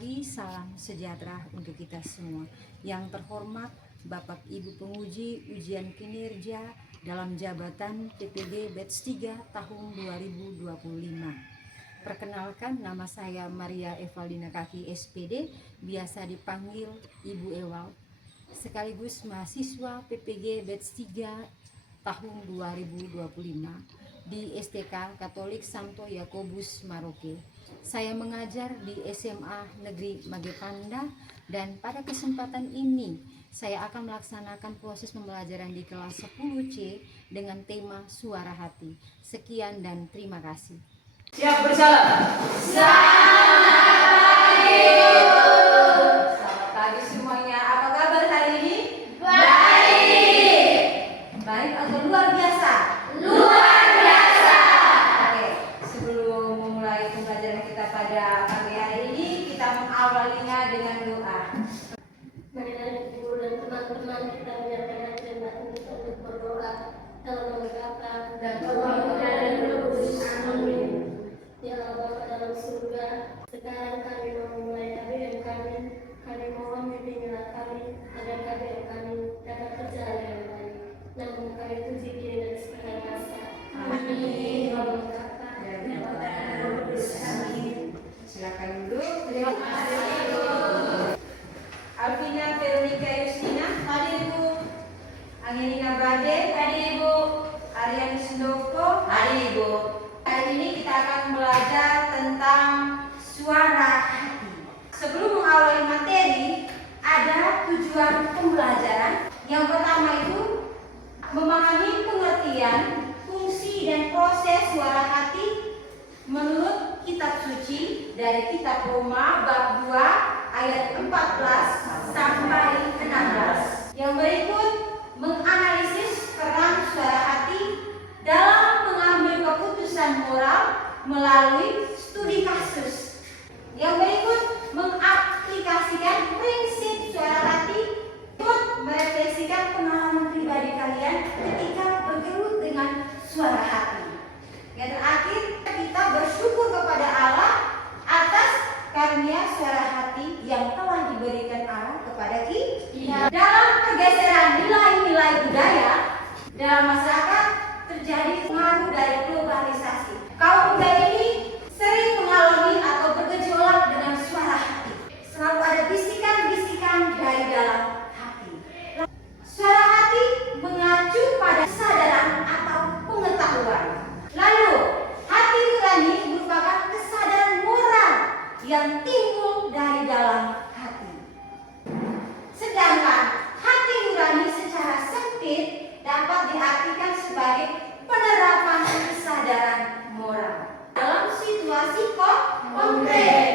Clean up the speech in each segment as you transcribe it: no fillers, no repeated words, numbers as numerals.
pagi, salam sejahtera untuk kita semua. Yang terhormat Bapak Ibu penguji ujian kinerja dalam jabatan PPG Batch 3 tahun 2025. Perkenalkan, nama saya Maria Evaldina Kaki SPD, biasa dipanggil Ibu Ewal, sekaligus mahasiswa PPG Batch 3 tahun 2025 di STK Katolik Santo Yakobus Maroke. Saya mengajar di SMA Negeri Magepanda, dan pada kesempatan ini saya akan melaksanakan proses pembelajaran di kelas 10C dengan tema Suara Hati. Sekian dan terima kasih. Siap bersalah. Selamat Pagi semuanya. Apa kabar hari ini? baik. Baik atau luar biasa? Luar biasa. Oke, sebelum memulai pembelajaran kita pada pagi hari ini, kita mengawalinya dengan doa. Mari ibu dan teman-teman kita menyiapkan agenda untuk berdoa dalam nama Bapa dan Putra dan Roh Kudus. Amin. Ya Allah Bapa dalam surga, sekarang kami memulai KBM kami mohon bimbinglah kami agar KBM kami dapat berjalan dengan baik. Namun kami puji diri dan segala masa. Amin. Ya Allah Bapa dan Putra dan Roh Kudus. Amin. Silakan duduk. Terima kasih. Alvina Veronica Yustina, hadir Ibu. Angelina Bade, Hadir Ibu. Ariani Sundoko, Hadir Ibu. Hari ini kita akan belajar tentang suara hati. Sebelum mengawali materi, ada tujuan pembelajaran. Yang pertama itu memahami pengertian, fungsi dan proses suara hati menurut kitab suci dari kitab Roma bab 2 ayat 14 sampai 16. Yang berikut menganalisis peran suara hati dalam mengambil keputusan moral melalui studi kasus. Yang berikut mengaplikasikan prinsip suara hati, ikut merefleksikan pengalaman pribadi kalian ketika bergelut dengan suara hati. Yang terakhir, kita bersyukur kepada Allah atas karunia suara hati yang telah diberikan Allah kepada kita. Dalam pergeseran nilai-nilai budaya dalam masyarakat terjadi pengaruh dari globalisasi. Kaum muda ini sering mengalami atau bergejolak dengan suara hati. Selalu ada bisikan-bisikan dari dalam hati. Suara hati mengacu pada kesadaran atau pengetahuan. Lalu, hati nurani merupakan kesadaran moral yang timbul dari dalam hati. Sedangkan hati nurani secara sempit dapat diartikan sebagai penerapan kesadaran moral dalam situasi konkret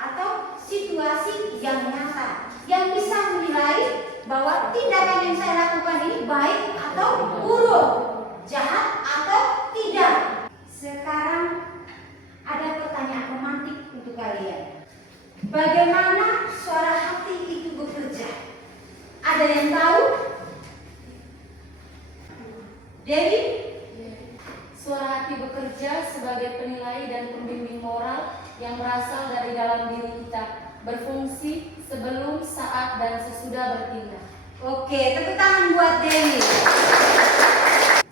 atau situasi yang nyata, yang bisa menilai bahwa tindakan yang saya lakukan ini baik atau buruk, jahat atau tidak. Sekarang ada pertanyaan romantik untuk kalian. Bagaimana suara hati itu bekerja? Ada yang tahu? Dewi? Suara hati bekerja sebagai penilai dan pembimbing moral yang berasal dari dalam diri kita, berfungsi sebelum, saat, dan sesudah bertindak. Oke, tepuk tangan buat Dewi.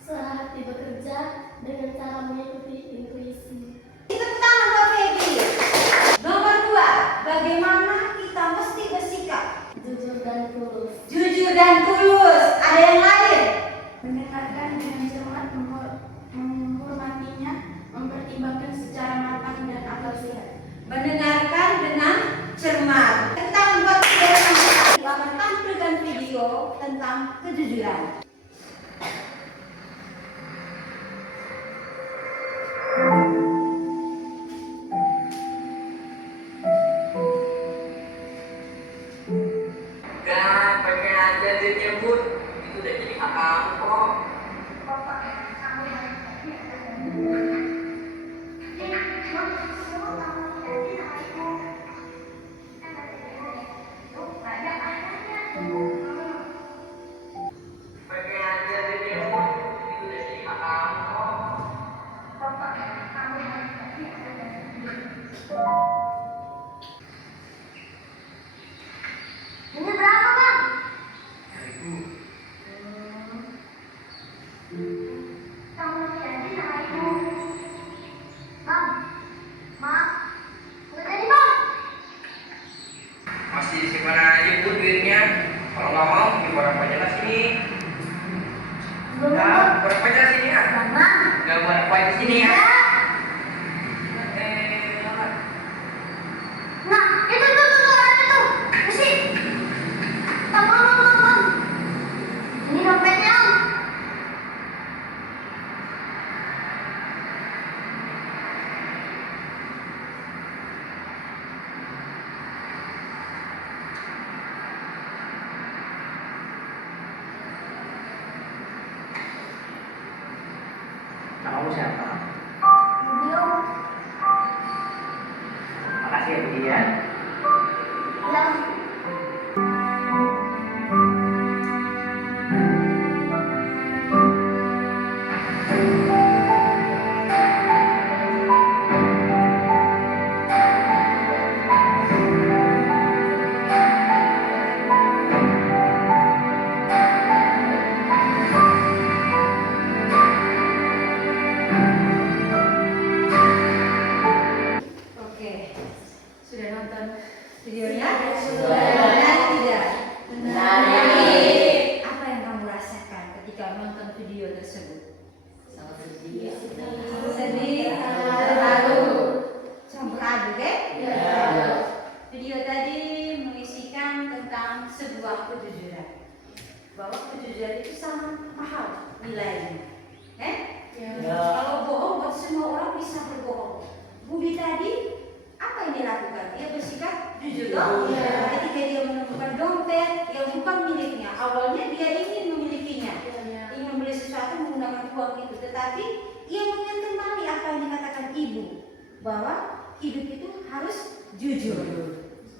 Suara hati bekerja dengan cara mengikuti intuisi. Tepuk tangan buat Feby. Nomor 2, bagaimana kita mesti bersikap? Jujur dan tulus. Jujur dan tulus. Ada yang lain? Mendengarkan dengan cermat, menghormatinya, mempertimbangkan secara matang dan akal sehat. Mendengarkan dengan cermat. Tentang buat kita akan tampilkan video tentang kejujuran. Dan pengen aja dia nyebut itu udah jadi hak kamu kok. Pengen aja dia nyebut itu udah jadi hak kamu kok. nggak mau, orang aja sini. Nah, orang aja sini ya. Nggak orang aja sini ya. Nah, itu tuh orang itu. Mesti. Bang. Ini dompetnya, Om. Kamu siapa? Budi, Om. Makasih ya Budi ya. Yang Oke, sudah nonton videonya? Sudah. Benar tidak? Benar. Apa yang kamu rasakan ketika menonton video tersebut? Sedih, terharu, campur aduk, Video tadi mengisikan tentang sebuah kejujuran, bahwa kejujuran itu sangat mahal nilainya. Kalau bohong, buat semua orang bisa berbohong. Budi tadi apa yang dia lakukan? Dia bersikap jujur dong. Ketika dia menemukan dompet yang bukan miliknya, awalnya dia ingin memilikinya, ingin membeli sesuatu menggunakan uang itu, tetapi ia mengingat kembali apa yang dikatakan ibu, bahwa hidup itu harus jujur.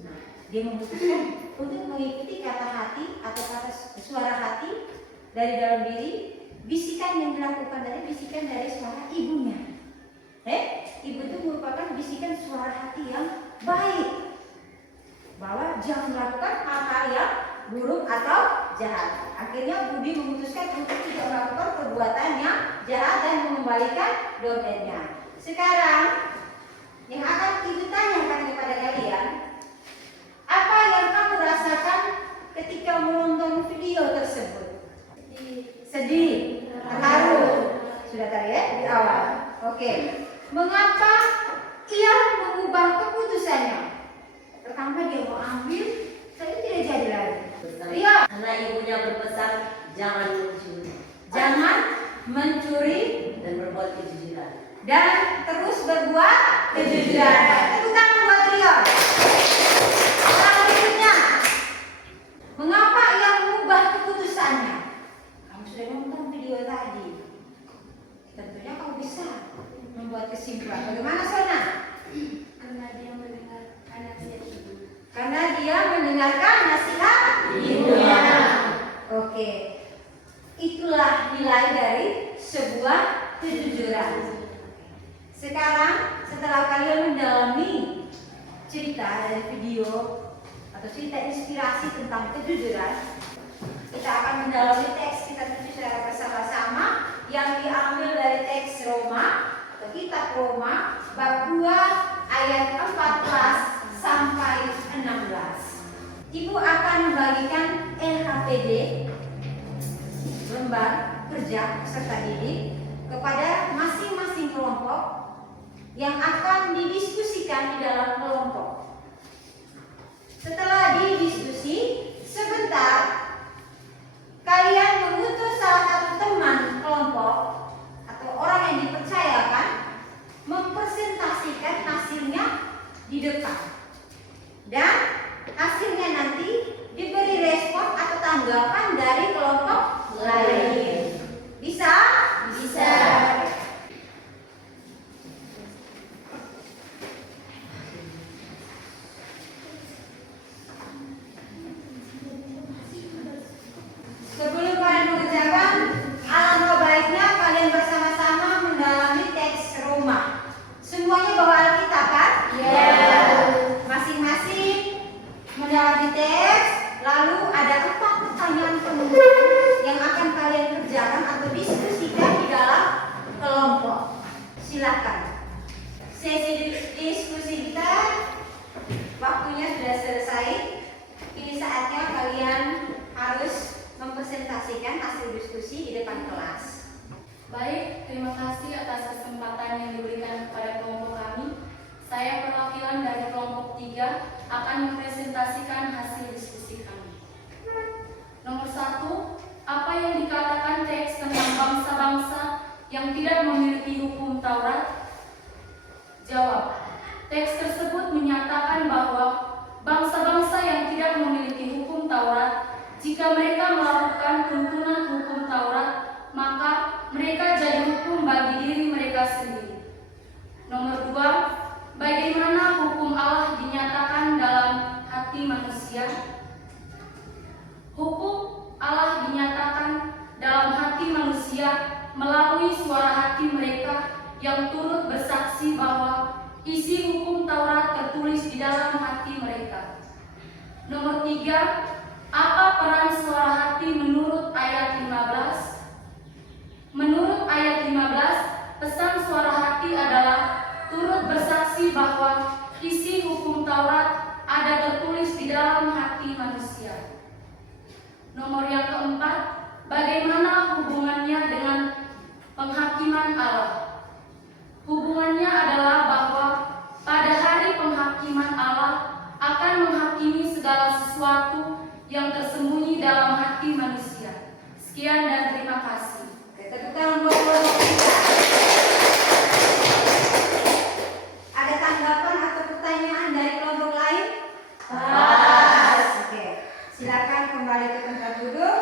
Nah, dia memutuskan untuk mengikuti kata hati atau kata suara hati dari dalam diri, bisikan yang dilakukan dari bisikan dari suara ibunya. Ibu itu merupakan bisikan suara hati yang baik, bahwa jangan melakukan hal-hal yang buruk atau jahat. Akhirnya Budi memutuskan untuk tidak melakukan perbuatan yang jahat dan mengembalikan dompetnya. Sekarang yang akan Ibu tanyakan kepada kalian, apa yang kamu rasakan ketika menonton video tersebut? Sedih, terharu, sudah tadi ya di awal. Oke. Mengapa ia mengubah keputusannya? Pertama dia mau ambil, tapi tidak jadi lagi. Iya. Karena ibunya berpesan jangan Mencuri dan berbuat kejujuran. dan terus berbuat kejujuran. Tepuk tangan buat Rio. Selanjutnya, mengapa ia mengubah keputusannya? Kamu sudah nonton video tadi. Tentunya kamu bisa membuat kesimpulan. Bagaimana Sona? Karena dia mendengarkan nasihat ibu. Karena dia mendengarkan nasihat ibunya. Oke, itulah nilai dari sebuah kejujuran. Sekarang setelah kalian mendalami cerita dari video atau cerita inspirasi tentang kejujuran, kita akan mendalami teks kita tuju secara bersama-sama yang diambil dari teks Roma atau kitab Roma bab 2 ayat 14 sampai 16. Ibu akan membagikan LHPD lembar kerja peserta didik kepada masing-masing kelompok yang akan didiskusikan di dalam kelompok. Setelah didiskusi sebentar, kalian mengutus salah satu teman kelompok atau orang yang dipercayakan mempresentasikan hasilnya di depan, dan hasilnya nanti diberi respon atau tanggapan dari kelompok lain. Bisa? Bisa. Sebelum kalian mengerjakan, alangkah baiknya kalian bersama-sama mendalami teks Roma. Semuanya bawa Alkitab kan? Iya. Masing-masing mendalami teks, lalu ada 4 pertanyaan depan kelas. Baik, terima kasih atas kesempatan yang diberikan kepada kelompok kami. Saya perwakilan dari kelompok 3 akan mempresentasikan hasil diskusi kami. Nomor 1, apa yang dikatakan teks tentang bangsa-bangsa yang tidak memiliki hukum Taurat? Jawab, teks tersebut menyatakan bahwa bangsa-bangsa yang tidak memiliki hukum Taurat, jika mereka melakukan tuntunan hukum Taurat, maka mereka jadi hukum bagi diri mereka sendiri. Nomor 2, bagaimana hukum Allah dinyatakan dalam hati manusia? Hukum Allah dinyatakan dalam hati manusia melalui suara hati mereka yang turut bersaksi bahwa isi hukum Taurat tertulis di dalam hati mereka. Nomor 3, apa peran suara hati menurut ayat 15? Menurut ayat 15, pesan suara hati adalah turut bersaksi bahwa isi hukum Taurat ada tertulis di dalam hati manusia. Nomor yang keempat, bagaimana hubungannya dengan penghakiman Allah? Hubungannya adalah bahwa pada hari penghakiman Allah akan menghakimi segala sesuatu yang tersembunyi dalam hati manusia. Sekian dan terima kasih. Tepuk tangan buat kelompok 3. Ada tanggapan atau pertanyaan dari kelompok lain? Oke, silakan kembali ke tempat duduk.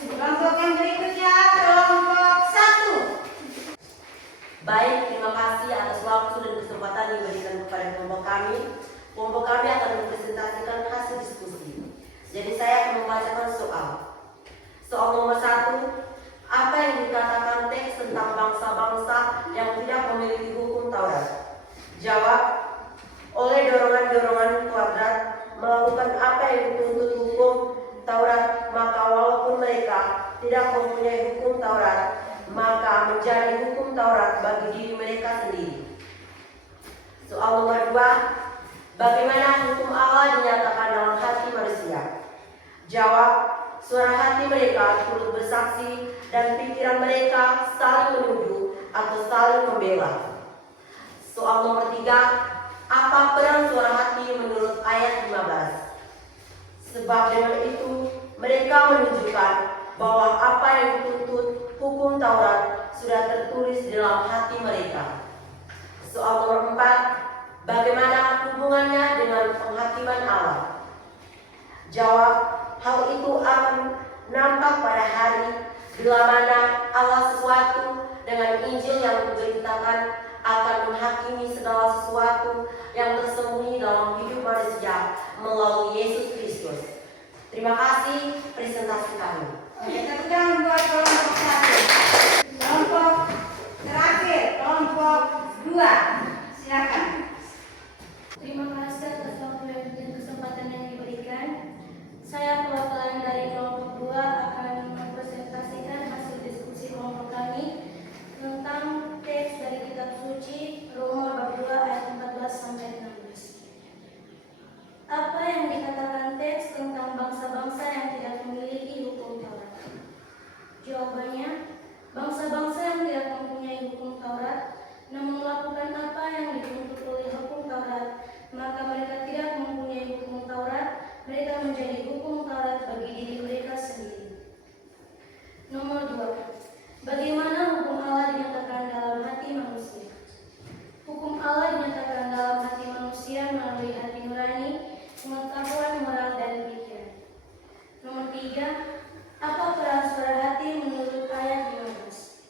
Kelompok yang berikutnya, kelompok 1. Baik, terima kasih atas waktu dan kesempatan yang diberikan kepada kelompok kami. Kelompok kami akan mempresentasikan hasil diskusi. Jadi saya akan membacakan soal. Soal nomor 1, apa yang dikatakan teks tentang bangsa-bangsa yang tidak memiliki hukum Taurat? Jawab, oleh dorongan-dorongan kuadrat melakukan apa yang dituntut hukum Taurat, maka walaupun mereka tidak mempunyai hukum Taurat, maka menjadi hukum Taurat bagi diri mereka sendiri. Soal nomor 2, bagaimana hukum Allah dinyatakan dalam hati manusia? Jawab, suara hati mereka turut bersaksi dan pikiran mereka saling menuduh atau saling membela. Soal nomor 3, apa peran suara hati menurut ayat 15? Sebab dengan itu mereka menunjukkan bahwa apa yang dituntut hukum Taurat sudah tertulis dalam hati mereka. Soal nomor 4, bagaimana hubungannya dengan penghakiman Allah? Jawab, hal itu akan nampak pada hari bila mana Allah sesuatu dengan Injil yang diberitakan akan menghakimi segala sesuatu yang tersembunyi dalam hidup manusia melalui Yesus Kristus. Terima kasih presentasi kami. Tepuk tangan buat kelompok 1. Kelompok terakhir, kelompok 2. Silakan. Terima kasih atas waktu dan kesempatan yang diberikan. Saya perwakilan dari kelompok 2 akan mempresentasikan hasil diskusi kelompok kami tentang teks dari kitab suci Roma bab 2 ayat 14 sampai 16. Apa yang dikatakan teks tentang bangsa-bangsa yang tidak memiliki hukum Taurat? Jawabannya, bangsa-bangsa yang tidak mempunyai hukum Taurat namun melakukan apa yang dituntut oleh hukum Taurat, maka mereka tidak mempunyai hukum Taurat, mereka menjadi hukum Taurat bagi diri mereka sendiri. Nomor 2, bagaimana hukum Allah dinyatakan dalam hati manusia? Hukum Allah dinyatakan dalam hati manusia melalui hati nurani, pengetahuan moral dan pikiran. Nomor 3, apa peran suara hati menurut ayat 15?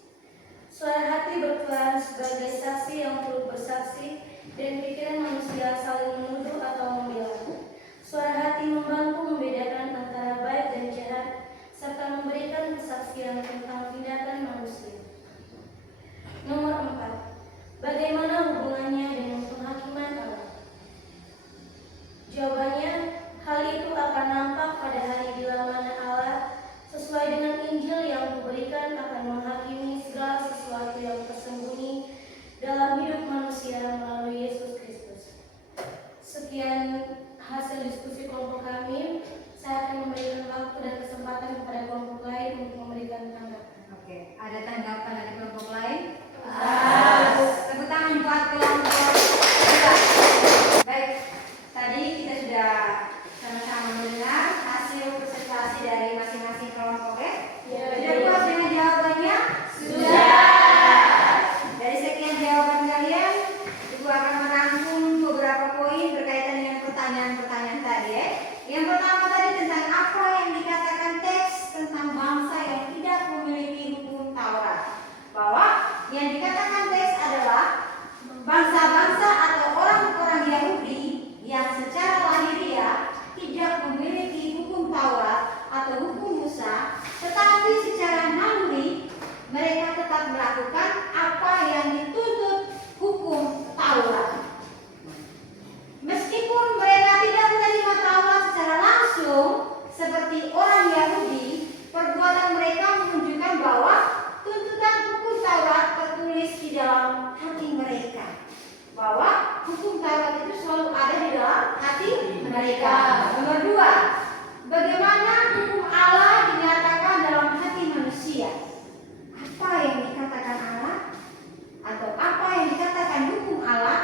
Suara hati berperan sebagai saksi yang turut bersaksi dan pikiran manusia saling menuduh atau membela. Suara hati membantu membedakan antara baik dan jahat serta memberikan kesaksian tentang tindakan manusia. Nomor 4, bagaimana hubungannya dengan penghakiman Allah? Jawabannya, hal itu akan nampak pada hari bila mana Allah sesuai dengan Injil yang diberikan akan menghakimi segala sesuatu yang tersembunyi dalam hidup manusia melalui Yesus Kristus. Sekian hasil diskusi kelompok kami. Saya akan memberikan waktu dan kesempatan kepada kelompok lain untuk memberikan tanggapan. Oke, ada tanggapan dari kelompok lain? Tepuk tangan buat kelompok kedua. Baik, tadi kita sudah sama-sama mendengar hasil presentasi dari masing-masing kelompok ya. Sudah puas dengan jawabannya? Sudah. Dari sekian jawaban kalian, Ibu akan merangkum beberapa poin berkaitan dengan pertanyaan-pertanyaan tadi ya. Yang pertama tadi tentang apa yang dikatakan teks tentang bangsa yang tidak memiliki hukum Taurat. Bahwa yang dikatakan teks adalah bangsa-bangsa atau orang-orang Yahudi yang secara lahiriah tidak memiliki hukum Taurat atau hukum Musa, tetapi secara naluri mereka tetap melakukan apa yang dituntut hukum Taurat. Meskipun mereka tidak menerima Taurat secara langsung seperti orang Yahudi, perbuatan mereka menunjukkan bahwa tuntutan hukum Taurat tertulis di dalam hati mereka. Bahwa hukum Taurat itu selalu ada di dalam hati mereka. Nomor 2, bagaimana hukum Allah dinyatakan dalam hati manusia? Apa yang dikatakan Allah atau apa yang dikatakan hukum Allah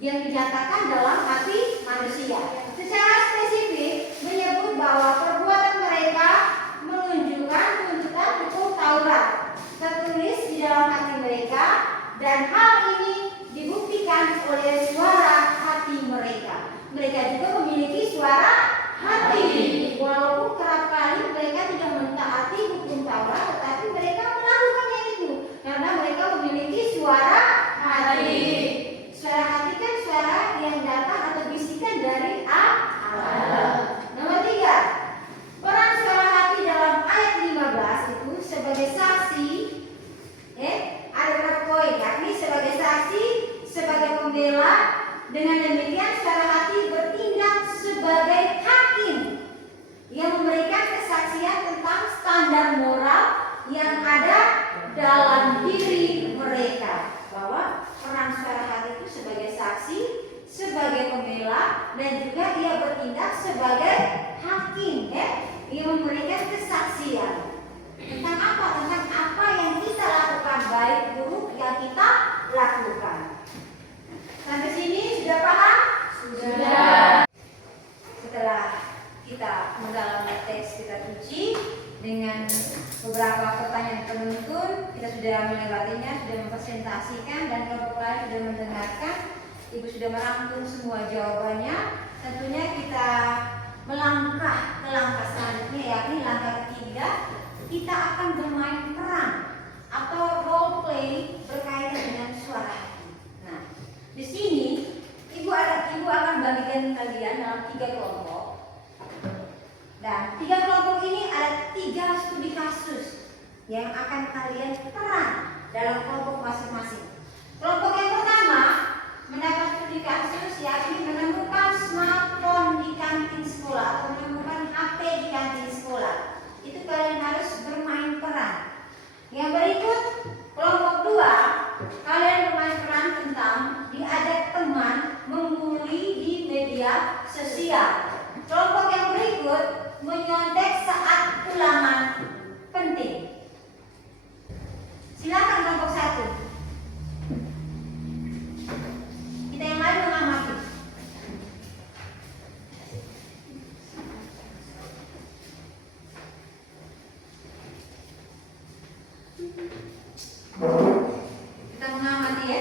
yang dinyatakan dalam hati manusia? Secara spesifik menyebut bahwa perbuatan mereka menunjukkan tuntutan hukum Taurat tertulis di dalam hati mereka, dan hal ini dibuktikan oleh suara hati mereka. Mereka juga memiliki suara hati, walaupun kerap kali mereka tidak mentaati hukum Taurat, tetapi mereka melakukannya itu karena mereka memiliki suara hati. Suara hati kan suara yang datang atau bisikan dari Allah. Nomor 3, peran suara hati dalam ayat 15 itu sebagai saksi. Ada beberapa poin, yakni sebagai saksi, sebagai pembela. Dengan demikian suara hati bertindak sebagai hakim yang memberikan kesaksian tentang standar moral yang ada dalam diri mereka. Bahwa peran suara hati itu sebagai saksi, sebagai pembela, dan juga ia bertindak sebagai hakim yang memberikan kesaksian tentang apa? Tentang apa yang kita lakukan, baik buruk yang kita lakukan. Sampai sini sudah paham? Sudah. Setelah kita mendalami teks kita uji dengan beberapa pertanyaan penuntun, kita sudah melewatinya, sudah mempresentasikan, dan kelompok lain sudah mendengarkan. Ibu sudah merangkum semua jawabannya. Tentunya kita melangkah ke langkah selanjutnya, yakni langkah ketiga. Kita akan bermain peran atau role play berkaitan dengan suara hati. Nah, di sini ibu akan bagikan kalian dalam 3 kelompok. Dan 3 kelompok ini ada 3 studi kasus yang akan kalian peran dalam kelompok masing-masing. Kelompok yang pertama mendapat studi kasus yakni menemukan smartphone di kantin sekolah atau menemukan HP di kantin sekolah. Itu kalian harus bermain peran. Yang berikut kelompok 2, kalian bermain peran tentang diajak teman membuli di media sosial. Kelompok yang berikut menyontek saat ulangan penting. Silakan kelompok 1. Kita yang lain mengamati. Kita mengamati ya.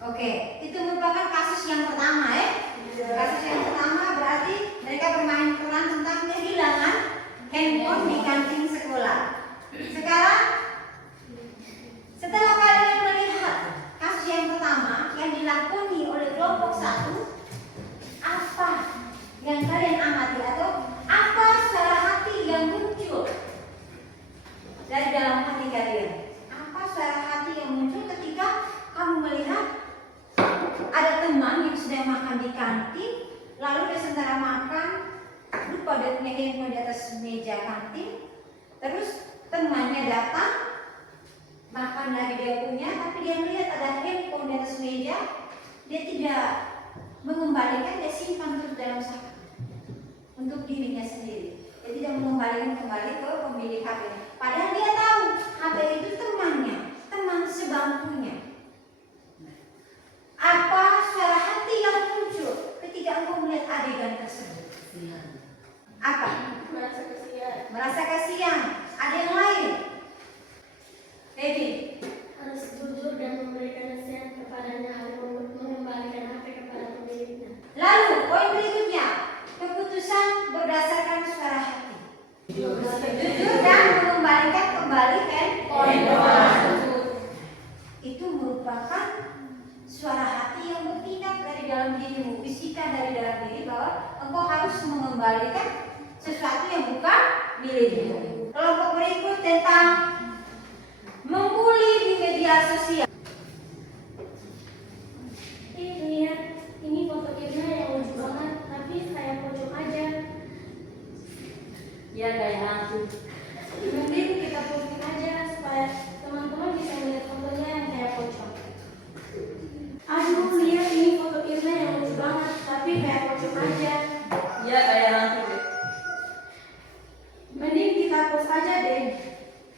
Oke, itu merupakan kasus yang pertama ya. Kasus yang pertama berarti mereka bermain peran tentang kehilangan handphone di kantin sekolah. Sekarang setelah kalian melihat kalian? Apa suara hati yang muncul ketika kamu melihat ada teman yang sedang makan di kantin, lalu dia sedang makan, lupa dia punya handphone di atas meja kantin, terus temannya datang, makan lagi dia punya, tapi dia melihat ada handphone di atas meja, dia tidak mengembalikan, dia simpan terus dalam sak untuk dirinya sendiri. Dia tidak mengembalikan kembali ke pemilik HP. Padahal dia tahu HP itu temannya, teman sebangkunya. Apa suara hati yang muncul ketika engkau melihat adegan tersebut? Apa? Merasa kasihan. Merasa kasihan. Ada yang lain? Baby, Harus jujur dan memberikan nasihat kepadanya agar mengembalikan HP kepada pemiliknya. lalu poin berikutnya, keputusan berdasarkan suara hati. Jujur dan mengembalikan kembali handphone. Itu merupakan suara hati yang bertindak dari dalam dirimu, bisikan dari dalam diri bahwa engkau harus mengembalikan sesuatu yang bukan milikmu. Kelompok berikut tentang membuli di media sosial. Lihat, ini foto Irna yang lucu banget, tapi saya pojok aja. Ya kayak hantu. Mending kita posting aja supaya teman-teman bisa melihat fotonya yang kayak pojok. Aduh, lihat ini foto Irna yang lucu banget, tapi kayak pojok aja. Ya kayak hantu deh. Mending kita post aja deh.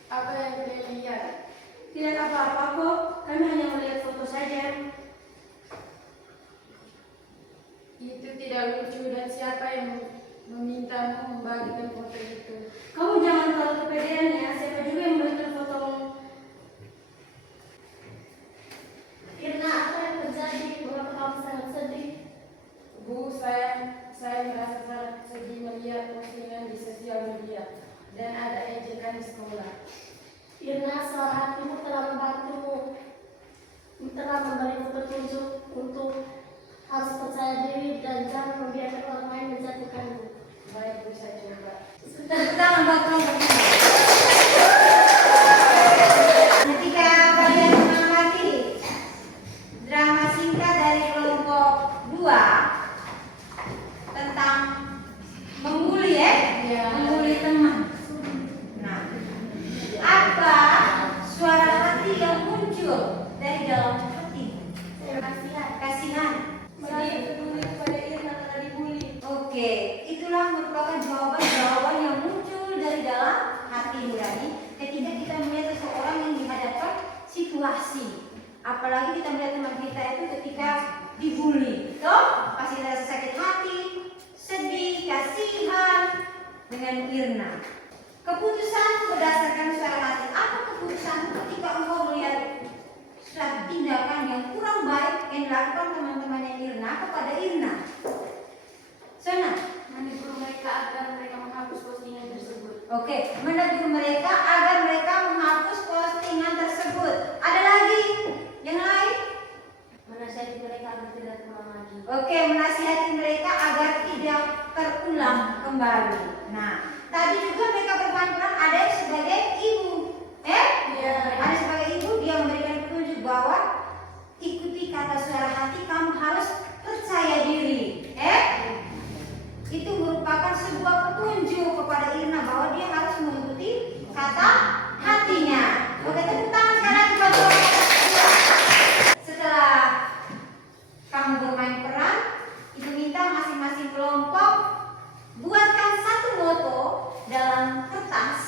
Apa yang kalian lihat? Tidak apa-apa kok, kami hanya melihat foto saja. Itu tidak lucu dan siapa yang memintamu membagikan foto itu? Kamu jangan terlalu kepedean ya, siapa juga yang memberikan fotomu. Irna, apa yang terjadi? Mengapa kamu sangat sedih? Bu, saya merasa sangat sedih melihat postingan di sosial media dan ada ejekan di sekolah. Irna, suara hatimu telah membantumu, telah memberi petunjuk untuk harus percaya diri dan jangan membiarkan orang lain menjatuhkanmu. Baik, Bu, saya coba. Tepuk tangan buat kelompok ini. Ketika kalian mengamati drama singkat dari kelompok 2 tentang membuli membuli teman. Nah, apa suara hati yang muncul dari dalam hati? Kasihan. Merasa peduli kepada Irna karena dibully. Oke, itulah merupakan jawaban-jawaban yang muncul dari dalam hati nurani ketika kita melihat seseorang yang dihadapkan situasi. Apalagi kita melihat teman kita itu ketika dibully, toh pasti kita rasa sakit hati, sedih, kasihan dengan Irna. Keputusan berdasarkan suara hati. Apa keputusan ketika engkau melihat suatu tindakan yang kurang baik yang dilakukan teman-temannya Irna kepada Irna? Sona, Menegur mereka agar mereka menghapus postingan tersebut. oke, menegur mereka agar mereka menghapus postingan tersebut. Ada lagi yang lain? Menasihati mereka agar tidak terulang lagi. Oke, menasihati mereka agar tidak terulang kembali. Nah, tadi juga mereka berperan ada yang sebagai ibu, ada sebagai ibu dia memberikan petunjuk bahwa ikuti kata suara hati, kamu harus percaya diri, itu merupakan sebuah petunjuk kepada Irna bahwa dia harus mengikuti kata hatinya. Oke, tepuk tangan sekarang buat kelompok kedua. Setelah kamu bermain peran, Ibu minta masing-masing kelompok buatkan satu moto dalam kertas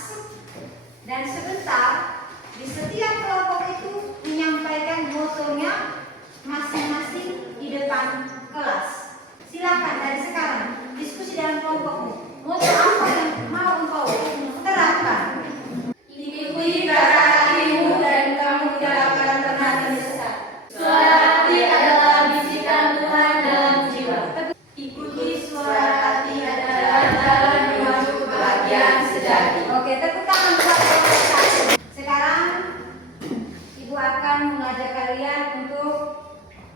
dan sebentar di setiap kelompok itu menyampaikan motonya masing-masing di depan kelas. Silakan dari sekarang diskusi dalam kelompokmu. Moto apa yang mau engkau terapkan? Ikuti kata hatimu dan kamu tidak akan pernah tersesat. Suara hati adalah bisikan Tuhan dalam jiwa. Ikuti suara hati adalah jalan menuju kebahagiaan sejati. Oke, tepuk tangan buat kelompok satu. Sekarang Ibu akan mengajak kalian untuk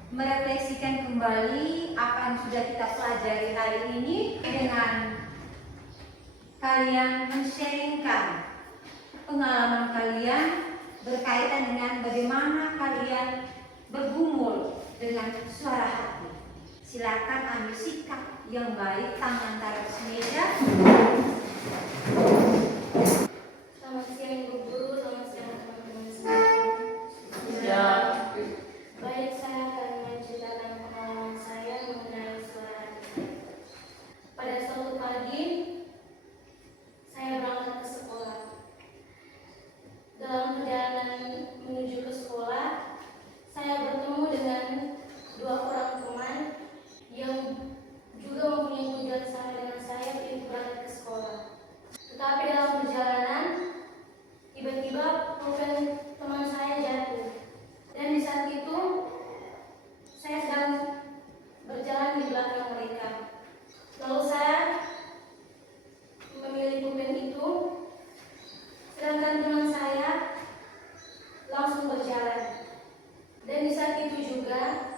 merefleksikan kembali apa yang sudah kita pelajari hari ini dengan kalian men-sharingkan pengalaman kalian berkaitan dengan bagaimana kalian bergumul dengan suara hati. Silakan ambil sikap yang baik, tangan taruh semeja. Selamat siang Ibu Guru, selamat siang teman-teman semua. Baik, saya akan menceritakan pengalaman saya mengenai suara hati. Pada suatu pagi, saya berangkat ke sekolah. Dalam perjalanan menuju ke sekolah, saya bertemu dengan 2 orang teman yang juga mempunyai tujuan sama dengan saya untuk berangkat ke sekolah. Tetapi dalam perjalanan, tiba-tiba pulpen teman saya jatuh. Dan di saat itu, saya sedang berjalan di belakang mereka. Lalu saya memilih pulpen itu, sedangkan teman saya langsung berjalan. Dan di saat itu juga,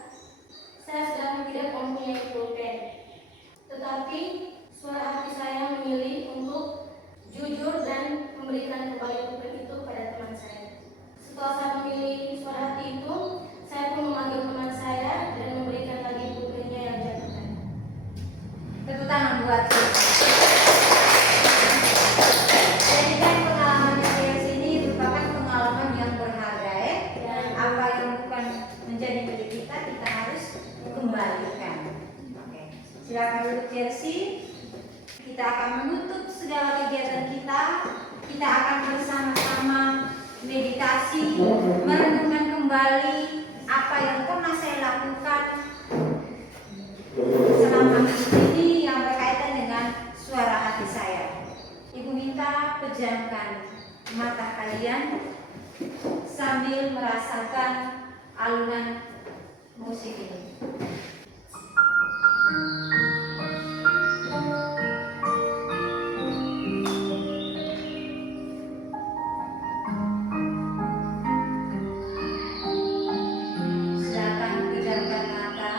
saya sedang tidak mempunyai pulpen. Tetapi suara hati saya memilih untuk jujur dan memberikan kembali pulpen itu kepada teman saya. Setelah saya memilih suara hati itu, saya pun memanggil teman saya dan memberikan lagi pulpennya yang jatuh tadi. Tepuk tangan buat jadi kan pengalaman yang di sini merupakan pengalaman yang berharga ya. Apa yang bukan menjadi milik kita, kita harus kembalikan. Oke. Silakan duduk Jersey. Kita akan menutup segala kegiatan kita. Kita akan bersama-sama meditasi, merenungkan kembali apa yang pernah saya lakukan selama ini yang berkaitan dengan suara hati saya. Ibu minta pejamkan mata kalian sambil merasakan alunan musik ini. Silakan pejamkan mata.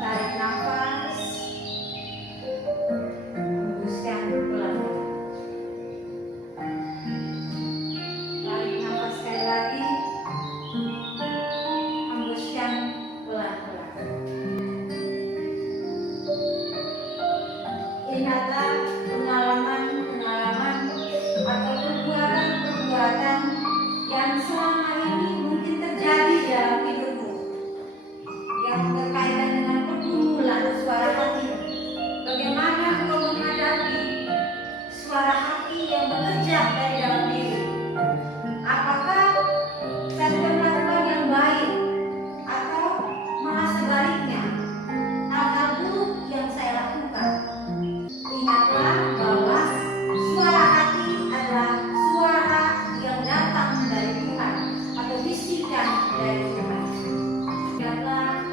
Tarik nafas, hembuskan pelan-pelan. Tarik nafas sekali lagi, hembuskan pelan-pelan. Ingatlah pengalaman-pengalaman atau perbuatan-perbuatan yang selama ini mungkin terjadi dalam hidupmu, yang berkaitan dengan pergumulan suara hati. Bagaimana engkau menghadapi suara hati yang bekerja dari dalam diri? Apakah saya sudah melakukan yang baik atau malah sebaliknya, hal-hal buruk yang saya lakukan? Ingatlah bahwa suara hati adalah suara yang datang dari Tuhan atau bisikan dari Tuhan. Ingatlah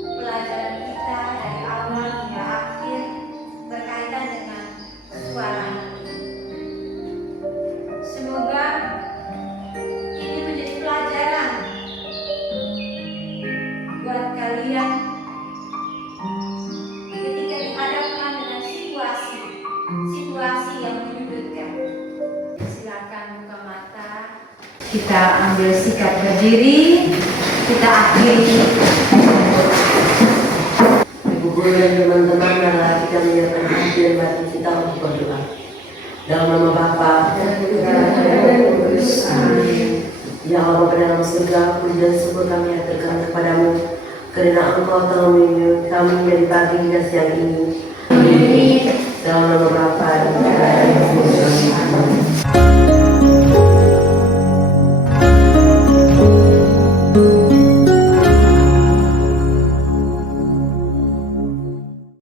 pelajaran kita dari awal hingga akhir berkaitan dengan suara hati. Semoga ini menjadi pelajaran buat kalian ketika dihadapkan dengan situasi yang menyudutkan. Silakan buka mata. Kita ambil sikap berdiri. Kita akhiri. Ibu guru dan teman-teman, adalah kita menyerahkan hati dan batin kita untuk berdoa. Dalam nama Bapa dan Putra dan Roh Kudus. Amin. Ya Allah, Bapa dalam surga, puji dan syukur kami haturkan kepadamu karena Engkau telah memilih kami dari pagi hingga siang ini